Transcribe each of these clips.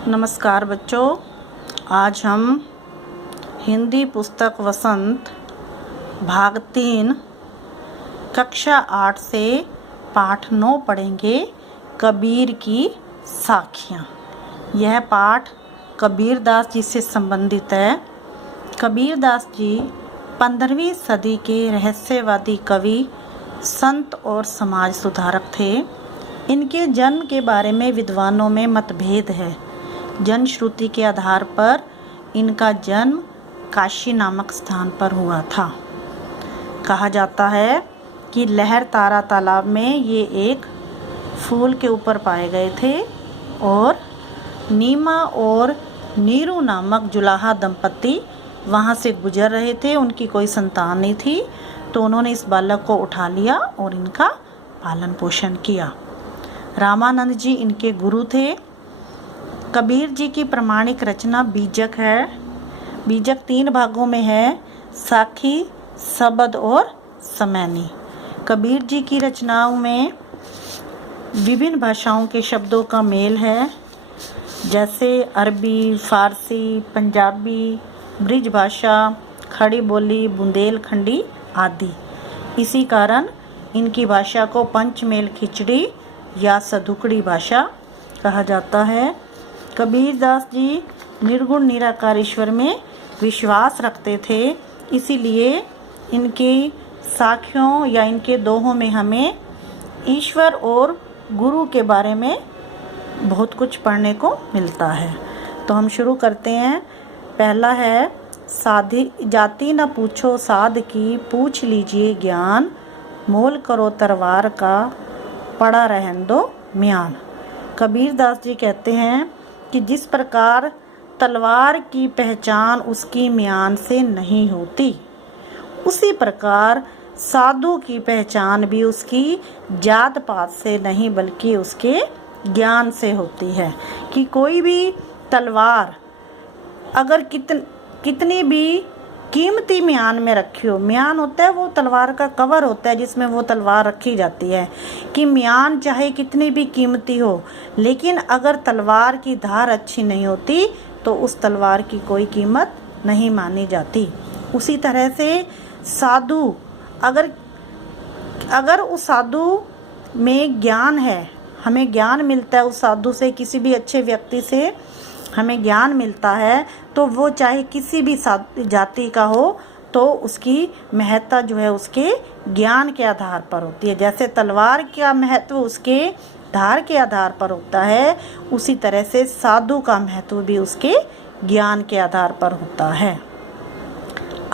नमस्कार बच्चों, आज हम हिंदी पुस्तक वसंत भाग 3 कक्षा 8 से पाठ 9 पढ़ेंगे। कबीर की साखियाँ। यह पाठ कबीरदास जी से संबंधित है। कबीरदास जी 15वीं सदी के रहस्यवादी कवि, संत और समाज सुधारक थे। इनके जन्म के बारे में विद्वानों में मतभेद है। जनश्रुति के आधार पर इनका जन्म काशी नामक स्थान पर हुआ था। कहा जाता है कि लहर तारा तालाब में ये एक फूल के ऊपर पाए गए थे और नीमा और नीरू नामक जुलाहा दंपति वहाँ से गुजर रहे थे। उनकी कोई संतान नहीं थी, तो उन्होंने इस बालक को उठा लिया और इनका पालन पोषण किया। रामानंद जी इनके गुरु थे। कबीर जी की प्रमाणिक रचना बीजक है। बीजक 3 भागों में है, साखी, सबद और समैनी। कबीर जी की रचनाओं में विभिन्न भाषाओं के शब्दों का मेल है, जैसे अरबी, फारसी, पंजाबी, ब्रिज भाषा, खड़ी बोली, बुंदेलखंडी आदि। इसी कारण इनकी भाषा को पंचमेल खिचड़ी या सधुकड़ी भाषा कहा जाता है। कबीरदास जी निर्गुण निराकार ईश्वर में विश्वास रखते थे, इसीलिए इनकी साखियों या इनके दोहों में हमें ईश्वर और गुरु के बारे में बहुत कुछ पढ़ने को मिलता है। तो हम शुरू करते हैं। पहला है, साधी जाति न पूछो साध की, पूछ लीजिए ज्ञान, मोल करो तरवार का, पड़ा रहन दो म्यान। कबीरदास जी कहते हैं कि जिस प्रकार तलवार की पहचान उसकी म्यान से नहीं होती, उसी प्रकार साधु की पहचान भी उसकी जात पात से नहीं बल्कि उसके ज्ञान से होती है। कि कोई भी तलवार अगर कितनी भी कीमती म्यान में रखी हो, म्यान होता है वो तलवार का कवर होता है जिसमें वो तलवार रखी जाती है, कि म्यान चाहे कितनी भी कीमती हो, लेकिन अगर तलवार की धार अच्छी नहीं होती तो उस तलवार की कोई कीमत नहीं मानी जाती। उसी तरह से साधु, अगर उस साधु में ज्ञान है, हमें ज्ञान मिलता है उस साधु से, किसी भी अच्छे व्यक्ति से हमें ज्ञान मिलता है, तो वो चाहे किसी भी जाति का हो तो उसकी महत्ता जो है उसके ज्ञान के आधार पर होती है। जैसे तलवार का महत्व उसके धार के आधार पर होता है, उसी तरह से साधु का महत्व भी उसके ज्ञान के आधार पर होता है।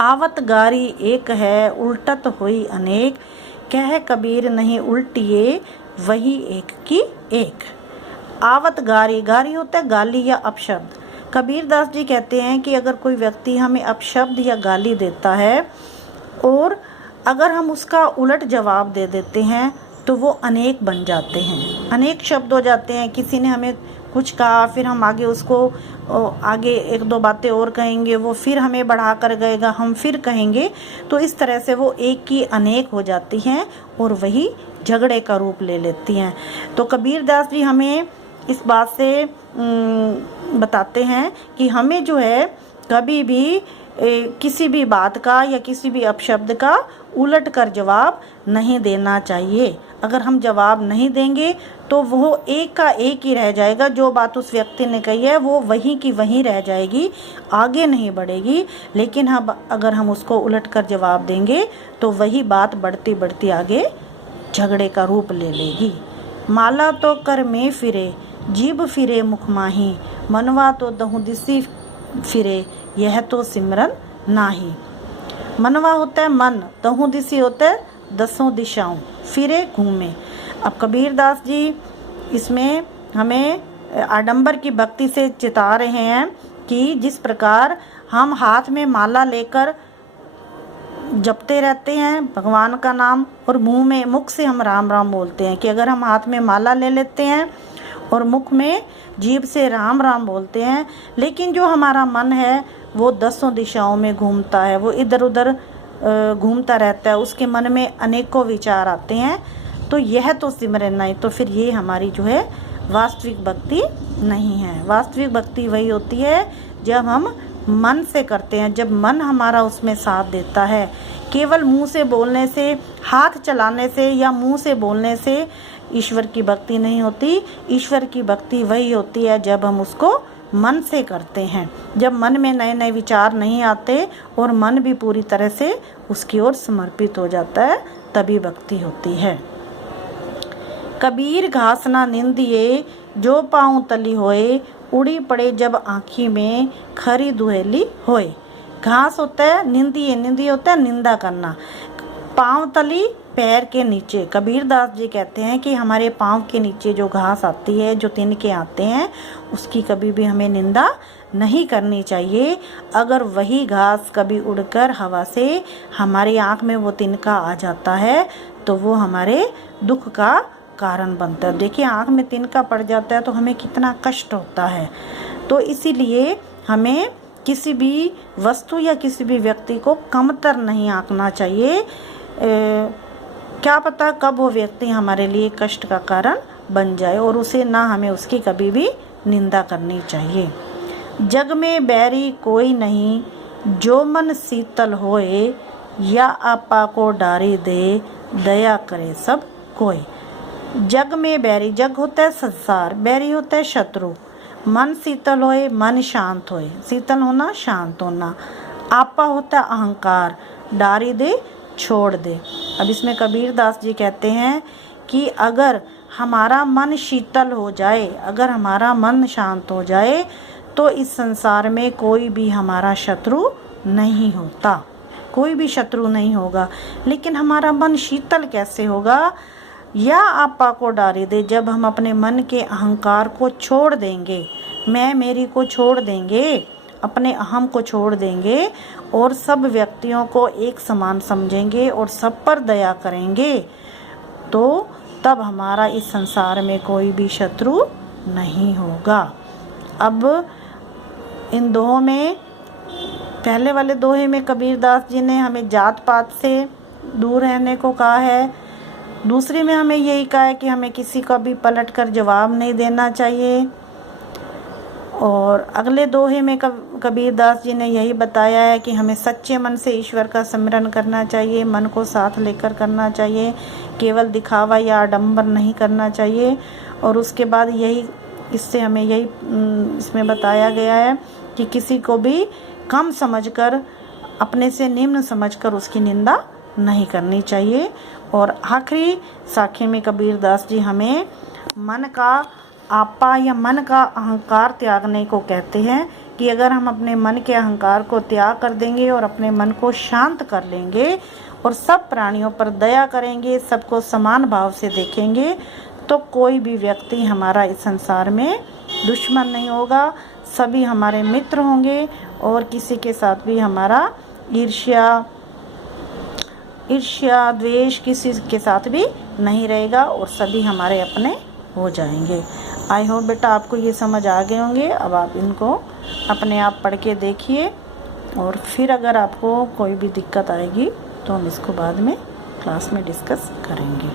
आवत गारी एक है, उल्टत हुई अनेक, कह कबीर नहीं उल्टिए, वही एक की एक। आवत गारी, गारी होता है गाली या अपशब्द। कबीरदास जी कहते हैं कि अगर कोई व्यक्ति हमें अपशब्द या गाली देता है और अगर हम उसका उलट जवाब दे देते हैं तो वो अनेक बन जाते हैं, अनेक शब्द हो जाते हैं। किसी ने हमें कुछ कहा, फिर हम आगे उसको आगे 1-2 बातें और कहेंगे, वो फिर हमें बढ़ा कर गएगा, हम फिर कहेंगे, तो इस तरह से वो एक की अनेक हो जाती हैं और वही झगड़े का रूप ले लेती हैं। तो कबीरदास जी हमें इस बात से बताते हैं कि हमें जो है कभी भी किसी भी बात का या किसी भी अपशब्द का उलट कर जवाब नहीं देना चाहिए। अगर हम जवाब नहीं देंगे तो वो एक का एक ही रह जाएगा। जो बात उस व्यक्ति ने कही है वो वहीं की वहीं रह जाएगी, आगे नहीं बढ़ेगी। लेकिन अगर हम उसको उलट कर जवाब देंगे तो वही बात बढ़ती बढ़ती आगे झगड़े का रूप ले लेगी। माला तो कर में फिरे, जीभ फिरे मुख माही, मनवा तो दहु दिसी फिरे, यह तो सिमरन नाही। मनवा होता है मन, दहु दिसी होता है 10 दिशाओं, फिरे घूमे। अब कबीरदास जी इसमें हमें आडंबर की भक्ति से चिता रहे हैं कि जिस प्रकार हम हाथ में माला लेकर जपते रहते हैं भगवान का नाम और मुख से हम राम राम बोलते हैं, कि अगर हम हाथ में माला ले लेते हैं और मुख में जीभ से राम राम बोलते हैं, लेकिन जो हमारा मन है वो 10 दिशाओं में घूमता है, वो इधर उधर घूमता रहता है, उसके मन में अनेकों विचार आते हैं, तो यह तो सिमरन नहीं, तो फिर ये हमारी जो है वास्तविक भक्ति नहीं है। वास्तविक भक्ति वही होती है जब हम मन से करते हैं, जब मन हमारा उसमें साथ देता है। केवल मुंह से बोलने से, हाथ चलाने से या मुंह से बोलने से ईश्वर की भक्ति नहीं होती। ईश्वर की भक्ति वही होती है जब हम उसको मन से करते हैं, जब मन में नए नए विचार नहीं आते और मन भी पूरी तरह से उसकी ओर समर्पित हो जाता है, तभी भक्ति होती है। कबीर घास ना निंदिए, जो पाँव तली होए, उड़ी पड़े जब आँखी में, खरी दुहेली होए। घास होता है निंदिए, निंदिए होता है निंदा करना। पाँव तली पैर के नीचे, कबीर दास जी कहते हैं कि हमारे पाँव के नीचे जो घास आती है, जो तिनके आते हैं, उसकी कभी भी हमें निंदा नहीं करनी चाहिए। अगर वही घास कभी उड़कर हवा से हमारी आँख में वो तिनका आ जाता है तो वो हमारे दुख का कारण बनता है। देखिए, आँख में तिनका पड़ जाता है तो हमें कितना कष्ट होता है। तो इसीलिए हमें किसी भी वस्तु या किसी भी व्यक्ति को कमतर नहीं आंकना चाहिए। क्या पता कब वो व्यक्ति हमारे लिए कष्ट का कारण बन जाए, और उसे ना हमें उसकी कभी भी निंदा करनी चाहिए। जग में बैरी कोई नहीं, जो मन शीतल होए, या आपा को डारी दे, दया करे सब कोई। जग में बैरी, जग होता है संसार, बैरी होता है शत्रु। मन शीतल होए, मन शांत होए, शीतल होना शांत होना। आपा होता है अहंकार, डारी दे छोड़ दे। अब इसमें कबीर दास जी कहते हैं कि अगर हमारा मन शीतल हो जाए, अगर हमारा मन शांत हो जाए, तो इस संसार में कोई भी हमारा शत्रु नहीं होता, कोई भी शत्रु नहीं होगा। लेकिन हमारा मन शीतल कैसे होगा? या आपा को डारी दे, जब हम अपने मन के अहंकार को छोड़ देंगे, मैं मेरी को छोड़ देंगे, अपने अहम को छोड़ देंगे और सब व्यक्तियों को एक समान समझेंगे और सब पर दया करेंगे, तो तब हमारा इस संसार में कोई भी शत्रु नहीं होगा। अब इन दोहों में, पहले वाले दोहे में कबीर दास जी ने हमें जात पात से दूर रहने को कहा है, दूसरे में हमें यही कहा है कि हमें किसी का भी पलट कर जवाब नहीं देना चाहिए, और अगले दोहे में कबीर दास जी ने यही बताया है कि हमें सच्चे मन से ईश्वर का सिमरन करना चाहिए, मन को साथ लेकर करना चाहिए, केवल दिखावा या आडंबर नहीं करना चाहिए। और उसके बाद यही, इससे हमें यही इसमें बताया गया है कि किसी को भी कम समझकर, अपने से निम्न समझकर उसकी निंदा नहीं करनी चाहिए। और आखिरी साखी में कबीर दास जी हमें मन का आपा या मन का अहंकार त्यागने को कहते हैं कि अगर हम अपने मन के अहंकार को त्याग कर देंगे और अपने मन को शांत कर लेंगे और सब प्राणियों पर दया करेंगे, सबको समान भाव से देखेंगे, तो कोई भी व्यक्ति हमारा इस संसार में दुश्मन नहीं होगा, सभी हमारे मित्र होंगे और किसी के साथ भी हमारा ईर्ष्या द्वेष किसी के साथ भी नहीं रहेगा और सभी हमारे अपने हो जाएंगे। आई होप बेटा आपको ये समझ आ गए होंगे। अब आप इनको अपने आप पढ़ के देखिए, और फिर अगर आपको कोई भी दिक्कत आएगी तो हम इसको बाद में क्लास में डिस्कस करेंगे।